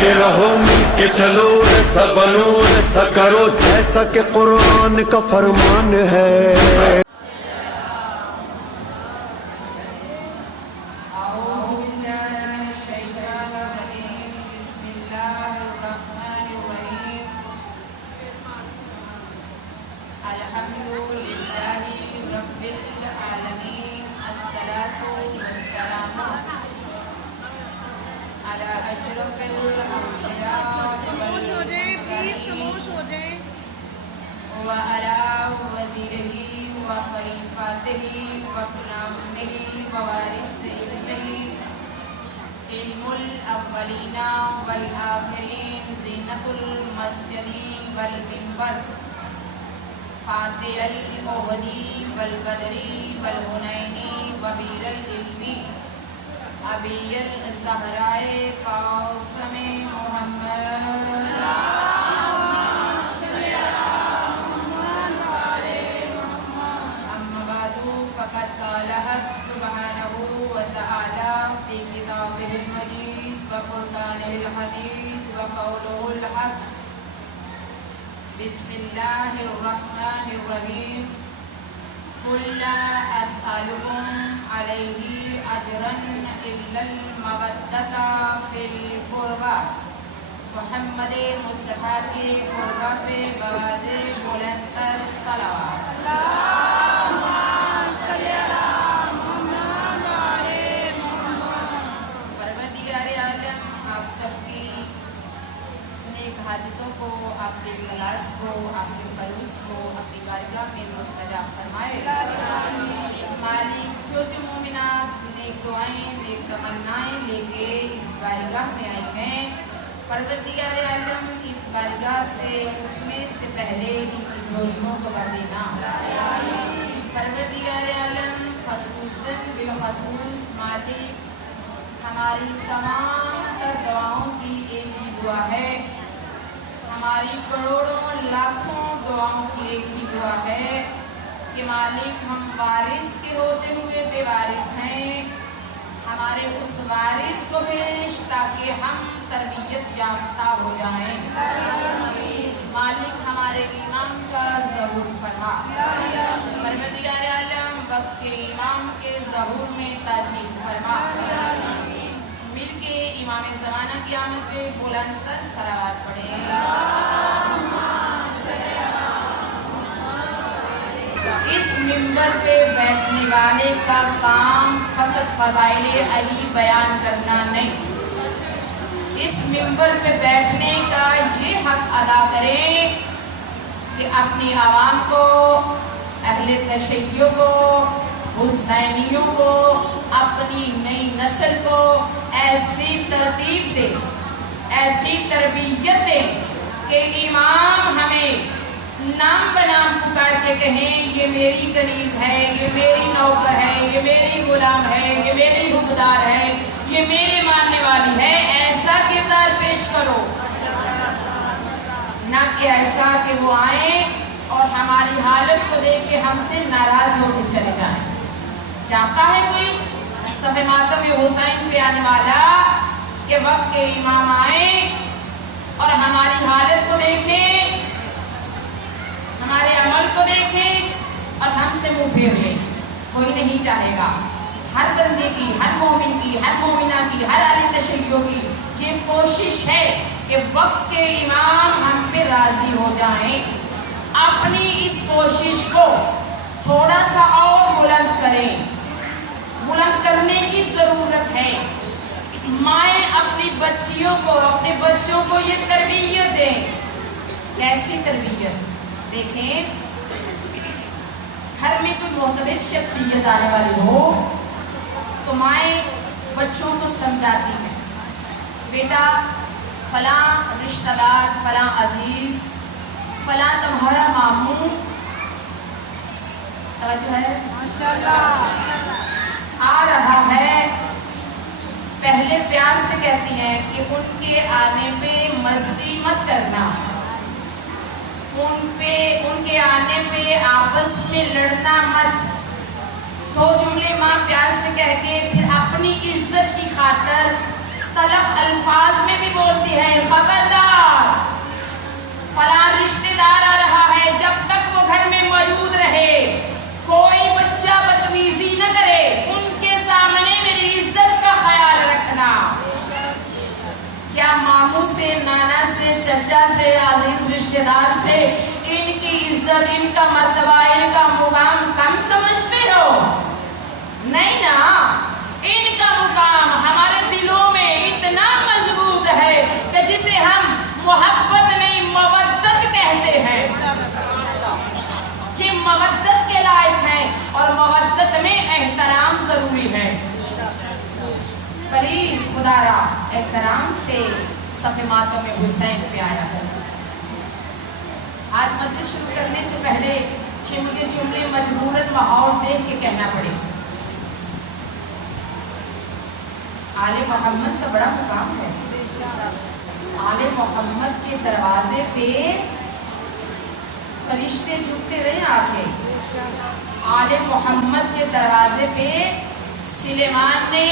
کے رہو مل کے چلو ایسا بنو ایسا کرو جیسا کہ قرآن کا فرمان ہے. وعلى وزيره وخليفته وابنه ووارث علمه علم الأولين والآخرين زينة المسجد والمنبر فاتح الأحد والبدر والحنين وبير العلم أبي الزهراء قاسم محمد فقد قال حق سبحانه وتعالى في كتابه المجيد وفرقانه الحميد وقوله الحق بسم الله الرحمن الرحيم قل لا أسألكم عليه أجرا إلا المودة في القربى محمد مصطفیٰ کے قربہ پہ بآواز بلند تر صلوات. حاجتوں کو آپ کے خلاص کو آپ کے خلوص کو اپنی بارگاہ میں مستجاب فرمائے. مالک جو مومنات نیک دعائیں نیک تمنائیں لے کے اس بارگاہ میں آئی ہیں پروردگار عالم اس بارگاہ سے اٹھنے سے پہلے ان کی جھولیوں کو بھر دینا. پروردگار عالم خصوصاً بالخصوص مالک ہماری تمام تر دعاؤں کی ایک ہی دعا ہے ہماری کروڑوں لاکھوں دعاؤں کی ایک ہی دعا ہے کہ مالک ہم وارث کے ہوتے ہوئے بے وارث ہیں ہمارے اس وارث کو بھیج تاکہ ہم تربیت یافتہ ہو جائیں. مالک ہمارے امام کا ظہور فرما. پروردگار عالم وقت کے امام کے ظہور میں تاجیل فرما. مل کے امام زمانہ کی آمد پہ بلند تر صلوات پڑھیں. اس منبر پہ بیٹھنے والے کا کام فقط فضائل علی بیان کرنا نہیں اس منبر پہ بیٹھنے کا یہ حق ادا کریں کہ اپنی عوام کو اہل تشیع کو حسینیوں کو اپنی نئی نسل کو ایسی ترتیب دے ایسی تربیت دے کہ امام ہمیں نام بنام پکار کے کہیں یہ میری کنیز ہے یہ میری نوکر ہے یہ میری غلام ہے یہ میری حقدار ہے یہ میرے ماننے والی ہے. ایسا کردار پیش کرو نہ کہ ایسا کہ وہ آئیں اور ہماری حالت کو دیکھ کے ہم سے ناراض ہو کے چلے جائیں. چاہتا ہے کوئی صفحہ ماتم حسین پہ آنے والا کہ وقت کے امام آئیں اور ہماری حالت کو دیکھیں ہمارے عمل کو دیکھیں اور ہم سے منہ پھیر لیں؟ کوئی نہیں چاہے گا. ہر بندے کی ہر مومن کی ہر مومنہ کی ہر اہل تشیع کی یہ کوشش ہے کہ وقت کے امام ہم پہ راضی ہو جائیں. اپنی اس کوشش کو تھوڑا سا اور بلند کریں. بلند کرنے کی ضرورت ہے. مائیں اپنی بچیوں کو اپنے بچوں کو یہ تربیت دیں. کیسی تربیت؟ دیکھیں گھر میں کوئی معتبر شخصیت آنے والی ہو تو مائیں بچوں کو سمجھاتی ہیں بیٹا فلاں رشتہ دار فلاں عزیز فلاں تمہارا ماموں توجہ ہے ماشاءاللہ آ رہا ہے. پہلے پیار سے کہتی ہیں کہ ان کے آنے پہ مستی مت کرنا ان کے آنے پہ آپس میں لڑنا مت. دو جملے ماں پیار سے کہہ کے پھر اپنی عزت کی خاطر تلخ الفاظ میں بھی بولتی ہے سے, نانا سے, چچا سے, عزیز رشتہ دار سے ان کی عزت, ان کا مرتبہ, ان کا مقام کم سمجھتے ہو؟ نہیں نا. ان کا مقام ہمارے دلوں میں اتنا مضبوط ہے کہ جسے ہم محبت نہیں مودت کہتے ہیں کہ مودت کے لائق ہیں, اور مودت میں احترام ضروری ہے. پلیز خدا را احترام سے صف ماتم حسین پہ آیا ہے. آج مجلس شروع کرنے سے پہلے مجھے جملے مجبوراً ماحول دیکھ کے کہنا پڑے. آل محمد کا بڑا مقام ہے. آل محمد کے دروازے پہ فرشتے جھکتے رہے آ کے. آل محمد کے دروازے پہ سلیمان نے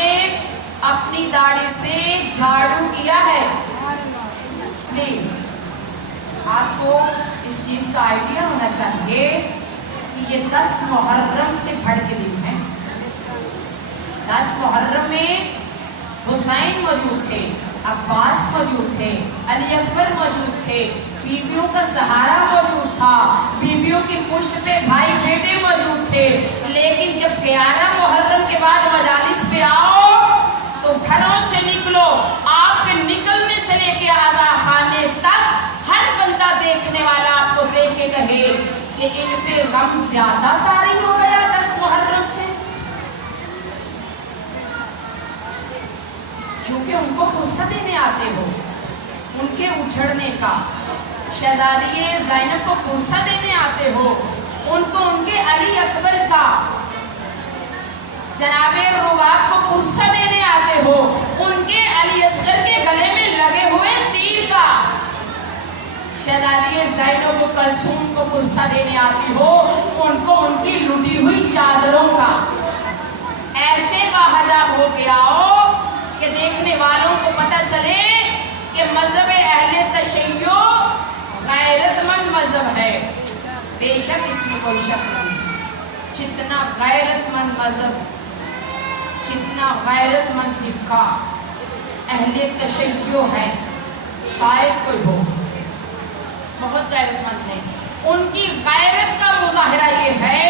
اپنی داڑھی سے جھاڑو کیا ہے. پلیز آپ کو اس چیز کا آئیڈیا ہونا چاہیے کہ یہ 10 محرم سے بڑھ کے دن ہیں. 10 محرم میں حسین موجود تھے, عباس موجود تھے, علی اکبر موجود تھے, بیویوں کا سہارا موجود تھا, بیویوں کی پشت پہ بھائی بیٹے موجود تھے. لیکن جب 11 محرم کے بعد مجالس پہ آؤ تو گھروں سے نکلو, آپ کے نکلنے سے لے کے آذا خانے تک ہر بندہ دیکھنے والا آپ کو دیکھ کے کہے کہ ان پہ غم زیادہ طاری ہو گیا 10 محرم سے, کیونکہ ان کو غصہ دینے آتے ہو, ان کے اچھڑنے کا. شہزادی زینب کو غصہ دینے آتے ہو, ان کو ان کے علی اکبر کا, جناب رباب کو غصہ دینے آتے ہو, ان کے علی اصغر کے گلے میں لگے ہوئے تیر کا. شہزادی زینب و کلثوم کو غصہ دینے آتی ہو, ان کو ان کی لٹی ہوئی چادروں کا. ایسے باحجاب ہو کے آؤ کہ دیکھنے والوں کو پتہ چلے کہ مذہب اہل تشیع غیرت مند مذہب ہے. بے شک اس میں کوئی شک نہیں. جتنا غیرت مند مذہب, جتنا غیرت مند فرقہ اہل تشیع ہے, شاید کوئی ہو, بہت غیرت مند ہے. ان کی غیرت کا مظاہرہ یہ ہے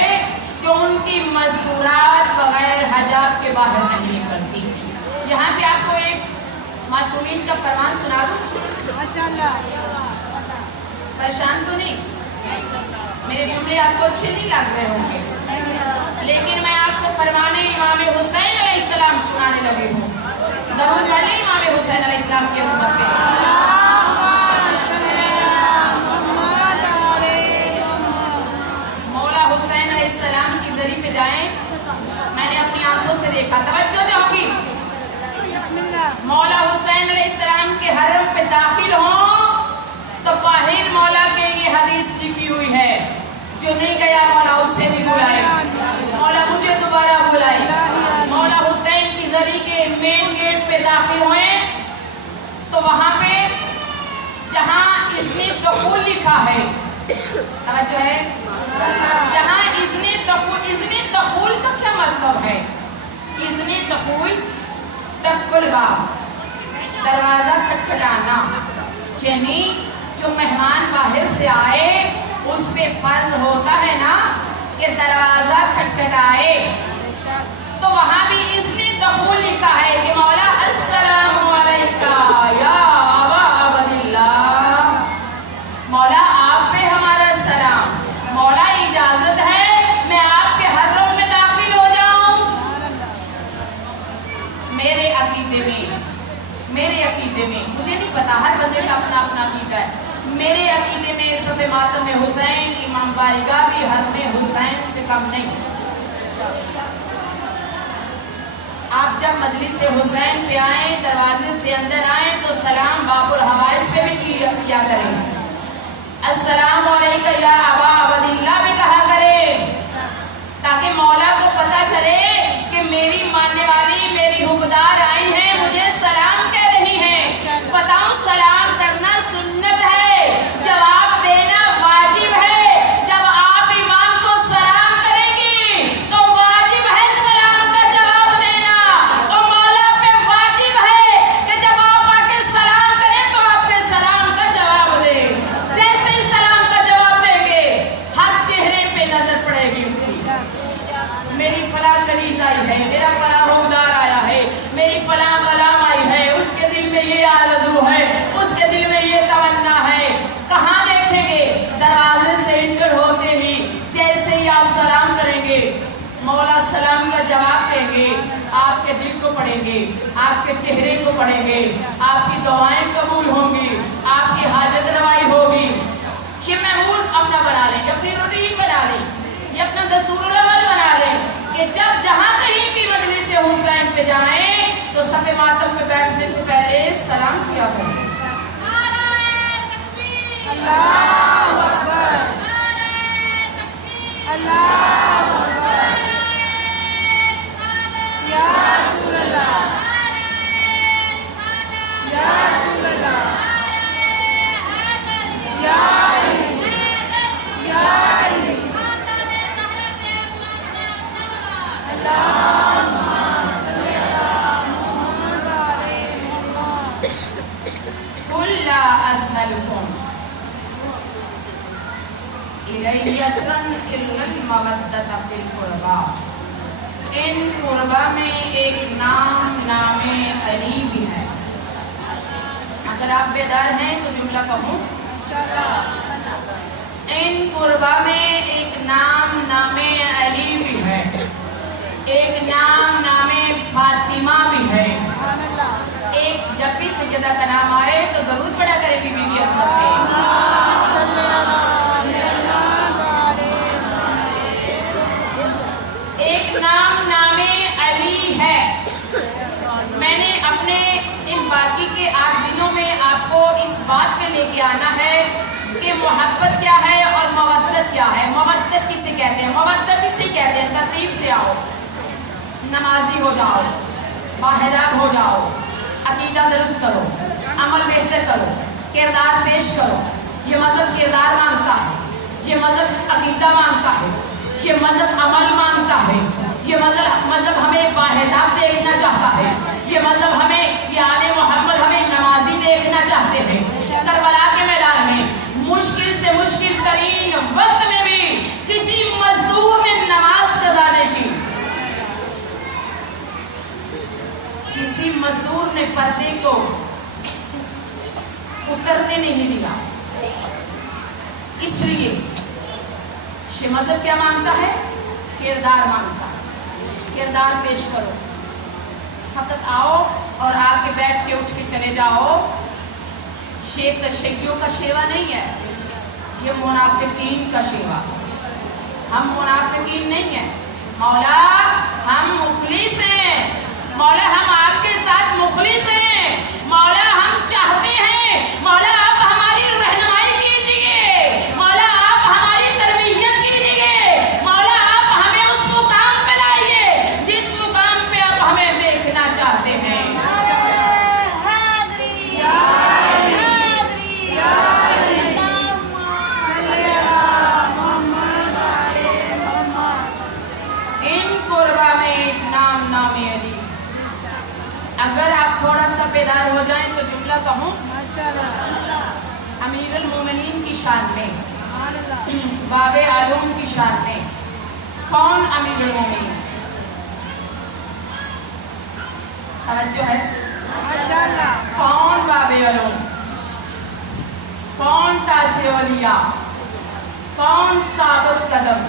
کہ ان کی مذکورات بغیر حجاب کے باہر نہیں نکلتی. یہاں پہ آپ کو ایک معصومین کا فرمان سنا دوں. پریشان تو نہیں؟ میرے جملے آپ کو اچھے نہیں لگ رہے ہوں گے, لیکن میں آپ کو فرمان امام حسین علیہ السلام سنانے لگی ہوں. درود پڑھیں امام حسین علیہ السلام کی عظمت پہ. مولا حسین علیہ السلام کی زری پہ جائیں. میں نے اپنی آنکھوں سے دیکھا, توجہ جاؤ گی. مولا حسین علیہ السلام کے حرم پہ داخل ہوں تو باہر مولا کے یہ حدیث لکھی ہوئی ہے, جو نہیں گیا مولا اس سے بھی بلائے, مولا مجھے دوبارہ بلائے. مولا حسین کی زری کے مین گیٹ پہ داخل ہوئے تو وہاں پہ جہاں اذن دخول لکھا ہے, توجہ ہے, جہاں اذن دخول کا کیا مطلب ہے؟ اذن دخول دخل باب, دروازہ کھٹکھٹانا, یعنی جو مہمان باہر سے آئے اس پہ فرض ہوتا ہے نا کہ دروازہ کھٹکھٹائے. تو وہاں بھی اذن دخول لکھا ہے کہ مولا السلام علیکہ یا ابا عبداللہ, مولا آپ پہ ہمارا سلام, مولا اجازت ہے میں آپ کے حرم میں داخل ہو جاؤں. میرے عقیدے میں مجھے نہیں پتا, ہر بندے کا اپنا اپنا عقیدہ ہے. میرے عقیدے میں صف ماتم حسین امام بارگاہ بھی حرم حسین سے کم نہیں. آپ جب مجلس حسین پہ آئیں, دروازے سے اندر آئیں تو سلام باب الحوائج پہ بھی کیا کریں. السلام علیکہ یا ابا عبداللہ بھی کہا کریں, تاکہ مولا کو پتہ چلے کہ میری ماننے والی, میری حقدار آئی ہیں, مجھے سلام کہہ رہی ہیں. بتاؤں سلام کرنا سنت ہے, جواب دینا واجب ہے. جب آپ امام کو سلام کریں گی تو واجب ہے سلام کا جواب دینا, اور مولا پہ واجب ہے کہ جب آپ آ کے سلام کریں تو آپ کے آپ کی دعائیں قبول ہوں گی، آپ کی حاجت روائی ہوگی. یہ معمول اپنا بنا لیں، اپنی روٹین بنا لیں، یہ اپنا دستور العمل بنا لیں کہ جب جہاں کہیں بھی مجلس حسین پہ جائیں تو صف ماتم پہ بیٹھنے سے پہلے سلام کیا کریں. اللہ اکبر، اللہ اکبر، یا رسول اللہ، یا رسول اللہ، یا علی، یا علی، اللہم صلی علی محمد و علی محمد. قل لا اسألكم الیہ اجرا الا المودۃ فی القربى. ان قربا میں ایک نام علی بھی ہے. اگر آپ بیدار ہیں تو جملہ کہوں. ان قربا میں ایک نام علی بھی ہے، ایک نام فاطمہ بھی ہے. ایک جب بھی سجدہ کا نام آئے تو درود پڑھا کرے بی بی عصمت پہ. ایک نام علی ہے. میں نے اپنے ان باقی کے 8 دنوں میں آپ کو اس بات پہ لے کے آنا ہے کہ محبت کیا ہے اور مودت کیا ہے. مودت کسے کہتے ہیں؟ مودت اسے کہتے ہیں ترتیب سے آؤ، نمازی ہو جاؤ، باحجاب ہو جاؤ، عقیدہ درست کرو، عمل بہتر کرو، کردار پیش کرو. یہ مذہب کردار مانگتا ہے، یہ مذہب عقیدہ مانگتا ہے، یہ مذہب عمل مانگتا ہے، یہ مذہب ہمیں باحجاب دیکھنا چاہتا ہے، یہ مذہب ہمیں یہ آل محمد ہمیں نمازی دیکھنا چاہتے ہیں. کربلا کے میدان میں مشکل سے مشکل ترین وقت میں بھی کسی مزدور نے نماز قضا نہیں کی، کسی مزدور نے پردے کو اترنے نہیں دیا. اس لیے یہ مذہب کیا مانگتا ہے؟ کردار مانگتا ہے. کردار پیش کرو. فقط آؤ اور آ کے بیٹھ کے اٹھ کے چلے جاؤ. یہ تشیع کا شیوا نہیں ہے، یہ منافقین کا شیوا. ہم منافقین نہیں ہیں. مولا ہم مخلص ہیں، مولا ہم آپ کے ساتھ مخلص ہیں، مولا ہم چاہتے ہیں، مولا آپ ہماری رہنمائی کیجئے، مولا آپ ہماری تربیت کیجئے، مولا آپ ہمیں اس مقام پہ لائیے جس مقام پہ آپ ہمیں دیکھنا چاہتے ہیں. اگر آپ تھوڑا سا بیدار ہو جائیں تو جملہ کہوں. امیر المومنین کی شان میں، باب عالم کی شان میں کون امیر المومنین؟ توجہ ہے؟ کون باب عالم؟ کون تاج اولیاء؟ کون ثابت قدم؟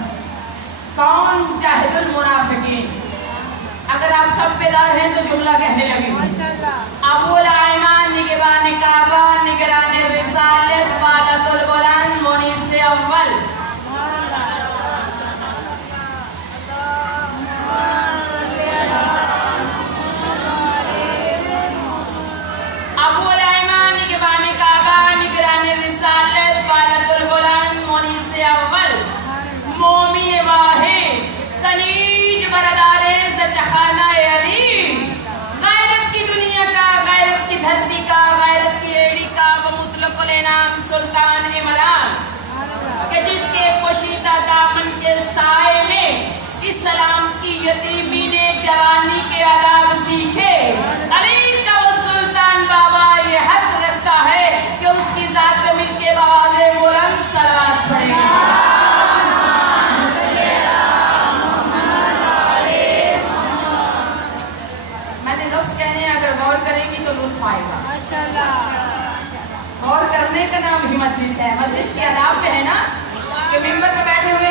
کون جاہد المنافقین؟ اگر آپ سب بیدار ہیں تو جملہ کہنے لگے. ابو الایمان نگران کعبہ، نگران رسالت، بالۃ البلند، مونس اول. ابو الایمان نگران کعبہ، نگران رسالت، بالۃ البلند، مونس اول، مومن واحد، تنیج بردار خانہ علی، غیرت کی دنیا کا، غیرت کی دھرتی کا، غیرت کی ایڑی کا، وہ مطلق الانام سلطان عمران کہ جس کے پوشیدہ دامن کے سائے میں اسلام کی یتیمی نے جوانی کے آداب سیکھے. علی کا وہ سلطان بابا یہ حق رکھتا ہے کہ اس کی ذات پہ مل کے بآواز بلند صلوات پڑھے. کہنے اگر غور کریں گی تو لطف آئے گا. غور کرنے کا نام ہی مجلس ہے. مجلس کے آداب پہ ہے نا کہ ممبر پہ بیٹھے ہوئے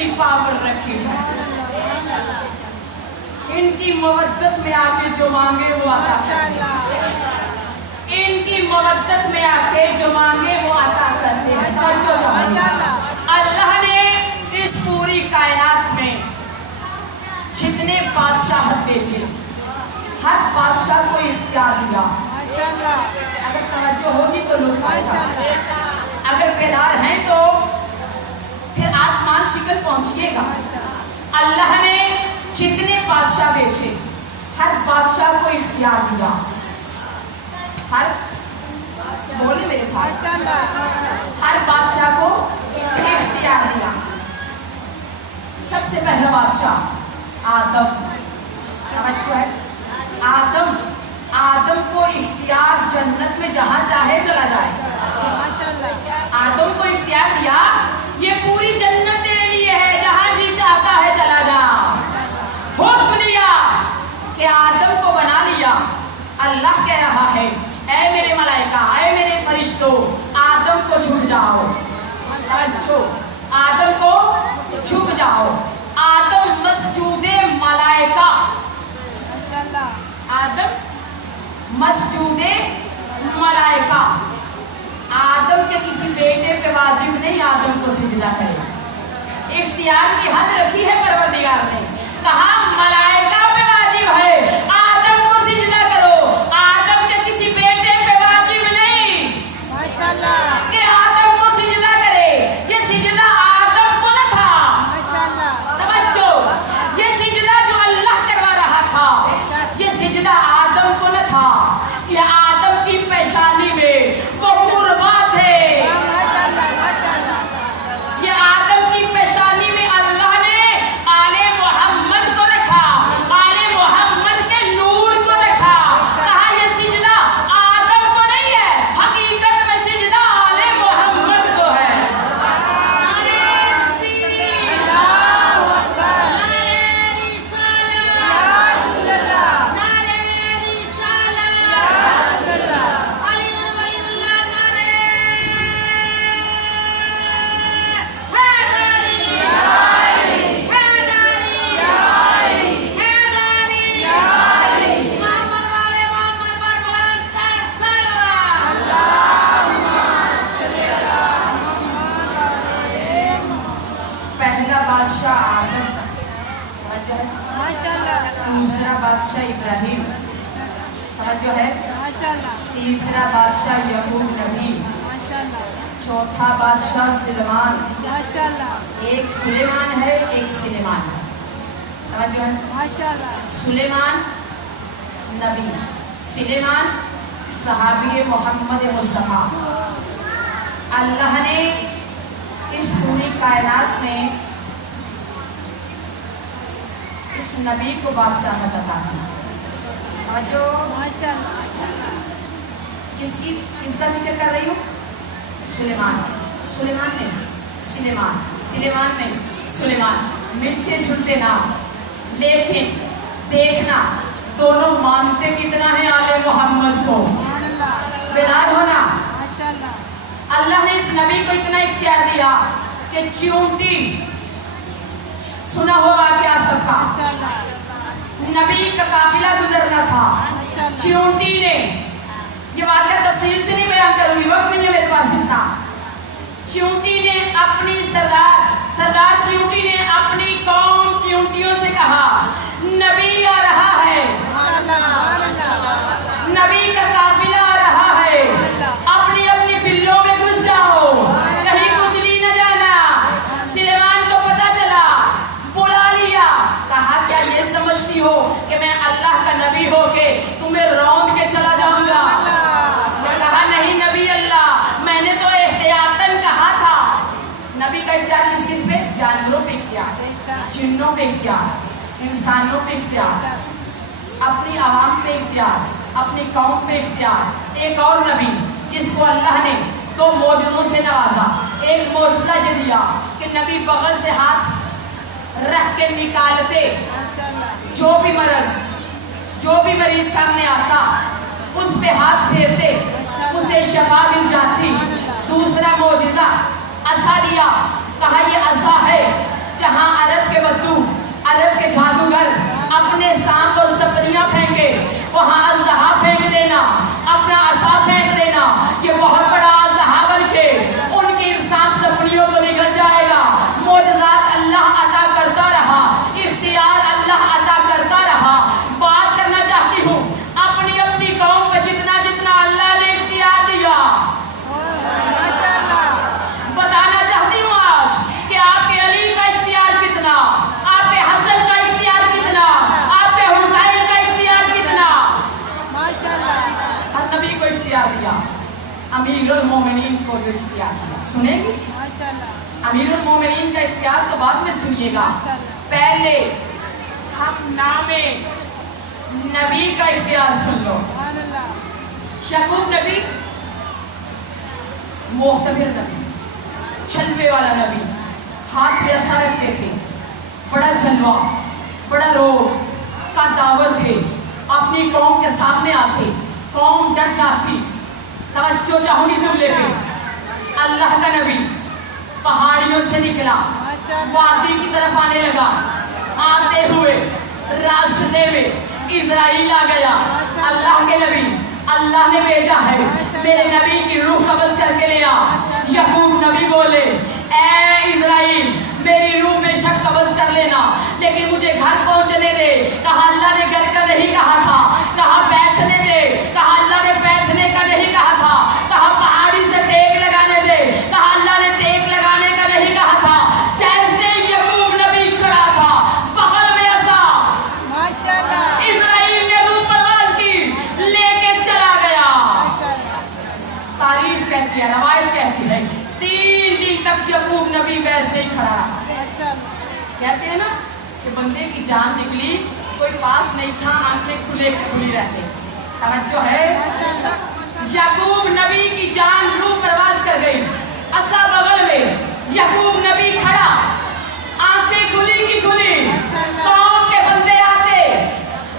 اتنی پاور رکھی ہے. ان کی مودت میں آ کے جو مانگے وہ عطا کرتے ہیں. ان کی مودت میں آ کے جو مانگے وہ عطا کرتے ہیں. اللہ نے اس پوری کائنات میں جتنے بادشاہت بھیجے ہر بادشاہ کو اختیار دیا. اگر توجہ ہوگی تو لوگ اگر بیدار ہیں تو پھر آسمان شکل پہنچیے گا. اللہ نے جتنے بادشاہ بھیجے ہر بادشاہ کو اختیار دیا. ہر بولے میرے ساتھ ہر بادشاہ کو اختیار دیا. سب سے پہلا بادشاہ آدم. توجہ ہے. آدم کو اختیار جنت میں جہاں چاہے چلا جائے. آدم کو اختیار دیا یہ پوری جنت تیرے لیے ہے جہاں جی چاہتا ہے چلا جا. حکم دیا کہ آدم کو بنا لیا. اللہ کہہ رہا ہے اے میرے ملائکہ اے میرے فرشتوں آدم کو جھک جاؤ. آدم کو جھک جاؤ. آدم مسجود ملائکہ. آدم مسجود ملائکہ. آدم کے کسی بیٹے پہ واجب نہیں آدم کو سجدہ کرے. اختیار کی حد رکھی ہے پروردگار نے. کہا ملائکہ پہ واجب ہے آدم کو سجدہ کرو. آدم کے کسی بیٹے پہ واجب نہیں کہ آدم کو سجدہ کرے. یہ سجدہ آدم کو نہ تھا. توجہ. یہ سجدہ جو اللہ کروا رہا تھا یہ سجدہ آدم کو نہ تھا. یہ آدم کی پیشانی میں وہ قربا تھے. یہ آدم کی پیشانی میں اللہ نے آل محمد کو رکھا. آل محمد کے نور کو رکھا. کہا یہ سجدہ آدم کو نہیں ہے حقیقت میں سجدہ آل محمد کو ہے. پہلا بادشاہ آدم. دوسرا بادشاہ ابراہیم. توجہ ہے. تیسرا بادشاہ یعقوب نبی. چوتھا بادشاہ سلیمان. ایک سلیمان ہے ایک سلیمان ہے. توجہ ہے. سلیمان نبی. سلیمان صحابی محمد مصطفیٰ. اللہ نے اس پوری کائنات میں اس نبی کو بادشاہت عطا کی. جو کس کا ذکر کر رہی ہوں؟ سلیمان. سلیمان نہیں سلیمان. سلیمان نہیں سلیمان. ملتے جلتے نام لیکن دیکھنا دونوں مانتے کتنا ہے آل محمد کو. بیدار ہونا. اللہ نے اس نبی کو اتنا اختیار دیا کہ چیونٹی سنا ہوا واقعہ آپ سب کا. نبی کا قافلہ گزرنا تھا. چیونٹی نے یہ واقعہ تفصیل سے نہیں بیان کروں گی وقت نہیں ہے میرے پاس اتنا. چیونٹی نے اپنی سردار چیونٹی نے اپنی قوم چیونٹیوں سے کہا نبی آ رہا ہے. نبی کا قافلہ آ رہا ہے. اپنی اپنی بلوں میں گھس جاؤ کہیں کچھ نہیں نہ جانا. سلیمان کو پتا چلا بلا لیا. کہا کیا یہ سمجھتی ہو کہ میں اللہ کا نبی ہو کے تمہیں روند کے چلا جاؤں گا؟ کہا نہیں نبی اللہ میں نے تو احتیاطاً کہا تھا. نبی کا اختیار کس پہ؟ جانوروں پہ اختیار, جنوں پہ اختیار, انسانوں پہ اختیار, اپنی عوام پہ اختیار, اپنی قوم پہ اختیار. ایک اور نبی جس کو اللہ نے 2 معجزوں سے نوازا. ایک معجزہ یہ دیا کہ نبی بغل سے ہاتھ رکھ کے نکالتے جو بھی مریض سامنے آتا اس پہ ہاتھ پھیرتے اسے شفا مل جاتی. دوسرا معجزہ عصا دیا. کہا یہ عصا ہے جہاں وہاں اژدہا پھینک دینا، اپنا عصا پھینک دینا، یہ بہت بڑا اژدہا بن کے ان کی انسان سپڑیوں کو نگل جائے گا۔ معجزات اللہ عطا کرتا رہا، اختیار اللہ عطا کرتا رہا۔ بات کرنا چاہتی ہوں اپنی اپنی قوم کو جتنا جتنا اللہ نے اختیار دیا، بتانا چاہتی ہوں آج کہ آپ کے علی کا اختیار کتنا، آپ کے حسن کا اختیار کتنا، آپ کے حسین کا اختیار کتنا۔ ہر نبی کو اختیار دیا، امیر المومنین کو جو اختیار دیا، سنیں گی؟ امیر المومنین کا اختیار تو بعد میں سنیے گا، پہلے ہم نام نبی کا اختیار سن لو۔ یعقوب نبی معتبر نبی، چھلوے والا نبی، ہاتھ پہ عصا رکھتے تھے، بڑا جلوہ، بڑا روب کا دعوت تھے، اپنی قوم کے سامنے آتے، قوم ڈر جاتی۔ توجہ چاہوں گی جملے پہ، اللہ کا نبی پہاڑیوں سے نکلا، وادی کی طرف آنے لگا، آتے ہوئے راستے میں اسرائیل آ گیا۔ اللہ کے نبی اللہ نے بھیجا ہے، میرے نبی کی روح قبض کر کے لیا۔ یعقوب نبی بولے اے اسرائیل میری روح بے شک قبض کر لینا، لیکن مجھے گھر پہنچنے دے۔ کہا اللہ نے گھر کا نہیں کہا تھا، کہا بیٹھنے دے، کہا اللہ نے بیٹھنے کا نہیں کہا تھا، کہا پہاڑی سے ٹیک لگانے دے، کہا اللہ نے ٹیک لگانے کا نہیں کہا تھا۔ جیسے یعقوب نبی کھڑا تھا بغل میں عصا، اسرائیل نے روح پرواز کی، لے کے چلا گیا۔ تاریخ کہتی ہے، روایت کہتی ہے 3 دن تک یعقوب نبی ویسے ہی کھڑا رہا۔ کہتے ہیں نا کہ بندے کی جان نکلی، کوئی پاس نہیں تھا، آنکھیں کھلی رہتے۔ توجہ ہے، یعقوب نبی کی جان روح پرواز کر گئی، عصا بغل میں، یعقوب نبی کھڑا، آنکھیں کھلی کی کھلی۔ قوم کے بندے آتے،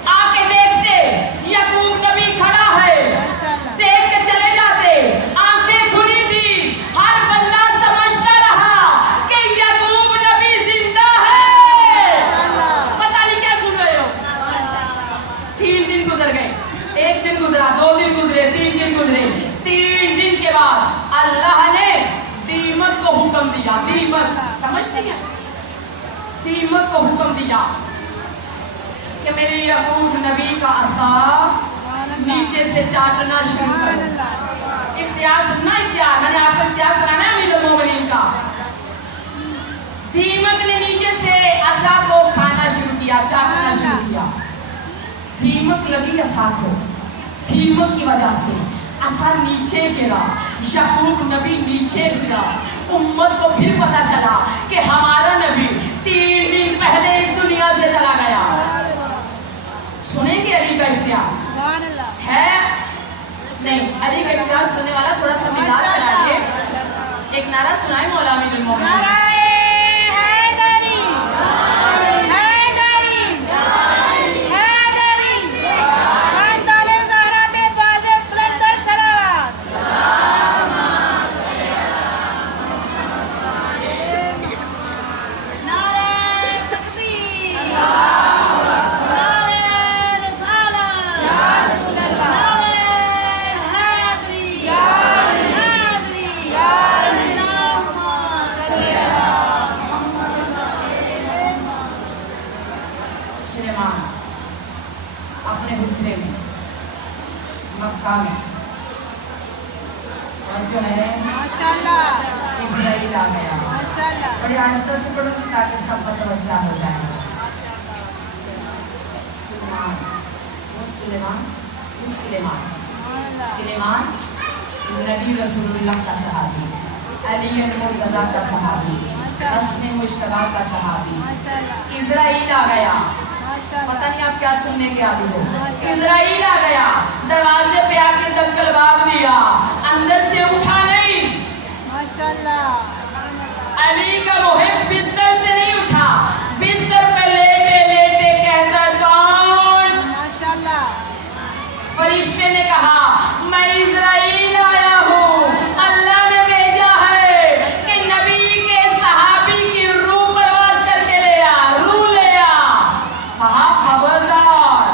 آ کے دیکھتے یعقوب نبی کھڑا ہے، دیکھ کے چلے جاتے، آنکھیں کھلی تھی۔ ہر بندہ سمجھتا رہا کہ یعقوب نبی زندہ ہے۔ پتہ نہیں کیا سن رہے ہو۔ 3 دن گزر گئے، 1 دن گزرا، 2 دن گزرے، 3 دن گزرے۔ 3 دن کے بعد اللہ نے دیمک کو حکم دیا۔ دیمک سمجھتے ہیں؟ دیمک کو حکم دیا کہ میرے یعقوب نبی کا عصا نیچے سے چاٹنا شروع کر۔ اختیار سننا، اختیار میں نے آپ کو اختیار سنانا ہے امیر المومنین کا۔ دیمک نے نیچے سے عصا کو کھانا شروع کیا، چاٹنا شروع کیا۔ دیمک لگی عصا کو، دیمک کی وجہ سے عصا نیچے گرا، یعقوب نبی نیچے گرا۔ امت کو پھر پتا چلا کہ ہمارا نبی 3 دن پہلے اس دنیا سے چلا گیا۔ سنیں گے علی کا اختیار ہے؟ نہیں، علی کا اختیار سننے والا تھوڑا سا مزاج چلائیے، ایک نعرہ سنائے مولا امیر المومنین۔ اپنے حجرے میں مکہ میں اور جو ہے اسرائیل آ گیا۔ بڑی آہستہ سے پڑھو تاکہ سب متوجہ ہو جائے۔ سلیمان نبی رسول اللہ کا صحابی، علی المرتضیٰ کا صحابی، حسن مجتبیٰ کا صحابی۔ اسرائیل آ گیا، پتہ نہیں آپ کیا سننے کے عادی ہو۔ اسرائیل آ گیا، دروازے پہ آ کے دکل باغ دیا، اندر سے اٹھا نہیں۔ علی کا محب بستر سے نہیں اٹھا، بستر پہ لیٹے لیٹے کہتا کون؟ فرشتے نے کہا میں اسرائیل آیا ہوں، اللہ نے بھیجا ہے کہ نبی کے صحابی کی روح پرواز کر کے لیا، روح لیا۔ کہا خبردار،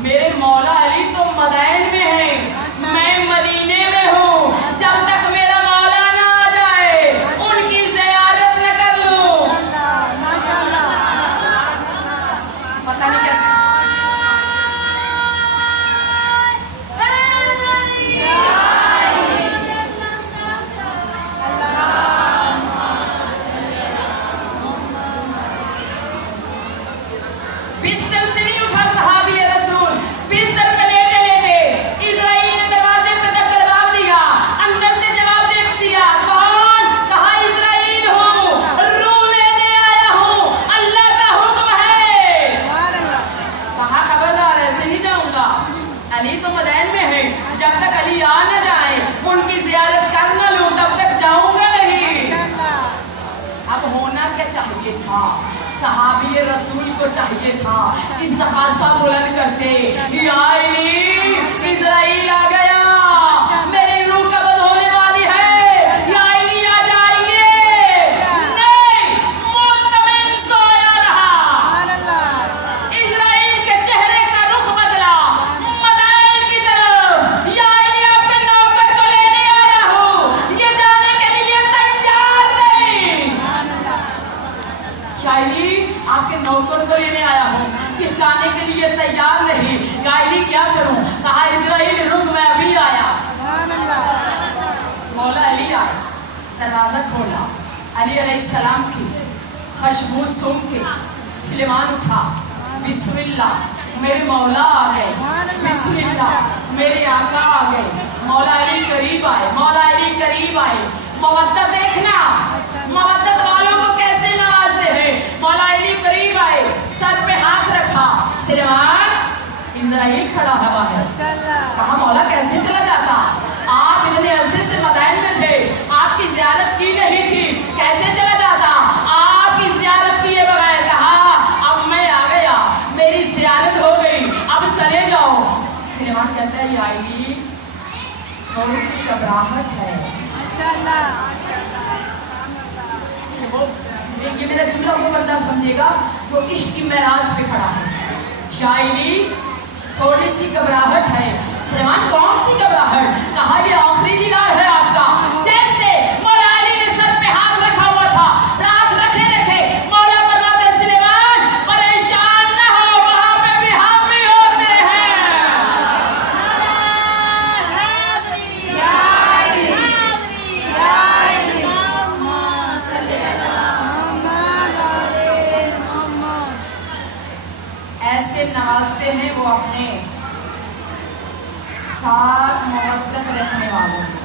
میرے مولا علی کیا چاہیے تھا؟ صحابی رسول کو چاہیے تھا استغاثہ بلند کرتے، یا علی اسرائیل آ گیا، میری روح قبض ہونے والی ہے، یا علی آ جائیے۔ نہیں، مطمئن سویا رہا۔ اسرائیل کے چہرے کا رخ بدلا مدائن کی طرف، یا علی آپ کے نوکر کو لینے آیا ہوں، یہ جانے کے لیے تیار نہیں۔ یا علی آپ کے نوکر کو لینے آیا ہوں، یہ جانے کے لیے تیار نہیں۔ یا علی کیا کروں؟ کہا اسرائیل رک، میں ابھی آیا۔ مولا علی آئے، دروازہ کھولا، علی علیہ السلام کی خوشبو سونگھ کے سلیمان اٹھا، بسم اللہ میرے مولا آ گئے، بسم اللہ میرے آقا آ گئے۔ مولا علی قریب آئے، مولا علی قریب آئے۔ مودت دیکھنا، مودت والوں کو کیسے نوازتے ہیں۔ مولا علی قریب آئے، سر پہ ہاتھ رکھا، سلیمان اسرائیل کھڑا ہوا ہے۔ کہا مولا کیسے چلا جاتا؟ آپ اتنے عرصے سے مدائن میں تھے، آپ کی زیارت کی نہیں تھی، کیسے چلا جاتا؟ آپ کی زیارت کیے بغیر۔ کہا اب میں آ گیا، میری زیارت ہو گئی، اب چلے جاؤ۔ سلیمان کہتا ہے یا علی تھوڑی سی گھبراہٹ ہے۔ یہ میرا جملہ وہ بندہ سمجھے گا جو عشق کی معراج پہ کھڑا ہے۔ یا علی تھوڑی سی گھبراہٹ ہے۔ سلیمان کون سی گھبراہٹ؟ کہا یہ آخری دیدار ہے آپ کا۔ جیسے مولا علی نے سر پہ ہاتھ رکھا ہوا تھا، ہاتھ رکھے رکھے مولا فرماتے سلیمان پریشان نہ ہو، وہاں پہ بھی ہم بھی ہوتے ہیں۔ ایسے نوازتے ہیں وہ اپنے ساتھ مودت رکھنے والوں کو،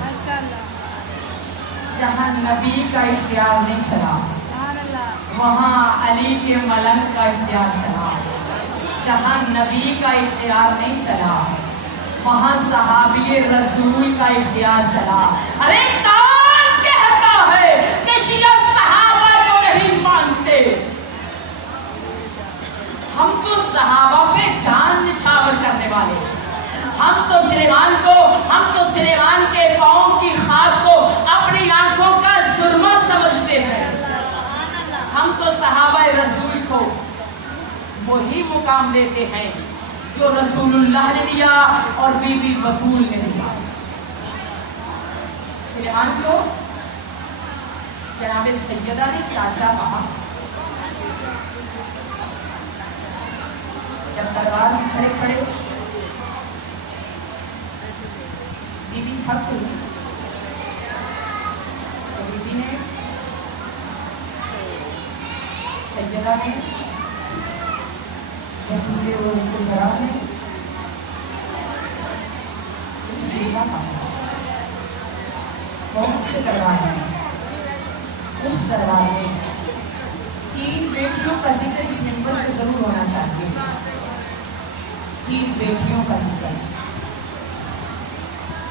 جہاں نبی کا اختیار نہیں چلا وہاں علی کے ملنگ کا اختیار چلا، جہاں نبی کا اختیار نہیں چلا وہاں صحابی رسول کا اختیار چلا۔ ارے کون کہتا ہے کہ شیعہ صحابہ کو نہیں مانتے؟ ہم تو صحابہ پہ جان نچھاور کرنے والے ہیں۔ ہم تو سلیمان کے پاؤں کی خاک کو اپنی آنکھوں کا سرما سمجھتے ہیں۔ ہم تو صحابہ رسول کو وہی مقام دیتے ہیں جو رسول اللہ نے دیا اور بی بی بطول نے دیا۔ سلیمان کو جناب سیدہ نے چاچا کہا۔ جب دربار میں کھڑے کھڑے بی بی تھک گئی تو بی بی نے سیدہ نے جھٹکے اور گزرا نے جھیلا کہا۔ بہت سے دربار ہیں، اس دربار میں 3 بیٹیوں کا ذکر اس منبر پہ ضرور ہونا چاہیے۔ 3 بیٹیوں کا ذکر،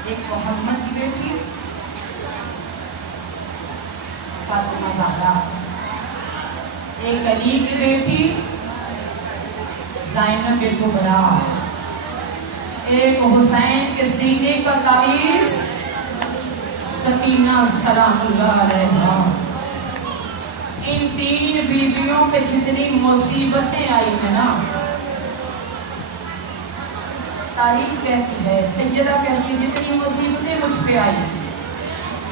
ایک محمد کی بیٹی فاطمہ زہرا، ایک علی کی بیٹی زینب کبریٰ، ایک حسین کے سینے کا تعویذ سکینہ سلام اللہ علیہا۔ ان 3 بیویوں پہ جتنی مصیبتیں آئی ہیں نا، تاریخ کہتی ہے، سیدہ کہتی ہے جتنی مصیبتیں مجھ پہ آئی،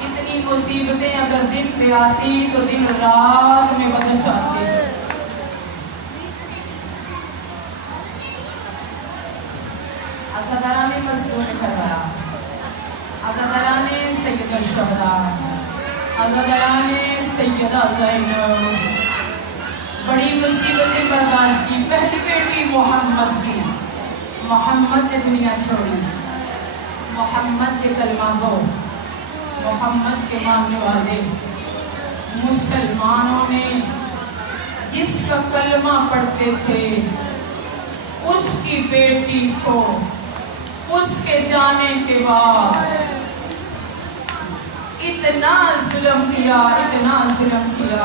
اتنی مصیبتیں اگر دن پہ آتی تو دن رات میں بدل جاتے۔ عزادارہ نے مسلون کروایا، عزادارہ نے سید الشہداء، عزادارہ نے سیدہ زینب بڑی مصیبتیں برداشت کی۔ پہلی بیٹی محمد کی، محمد نے دنیا چھوڑی، محمد کے کلمہ گو، محمد کے ماننے والے مسلمانوں نے جس کا کلمہ پڑھتے تھے اس کی بیٹی کو اس کے جانے کے بعد اتنا ظلم کیا، اتنا ظلم کیا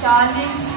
40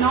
9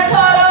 18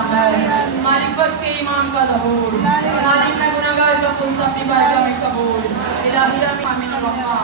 رحمت، مالک وقت کے امام کا ظہور، مالک میں گناہگار کا خود اپنی بارگاہ میں قبول، الہی آمین الرحمن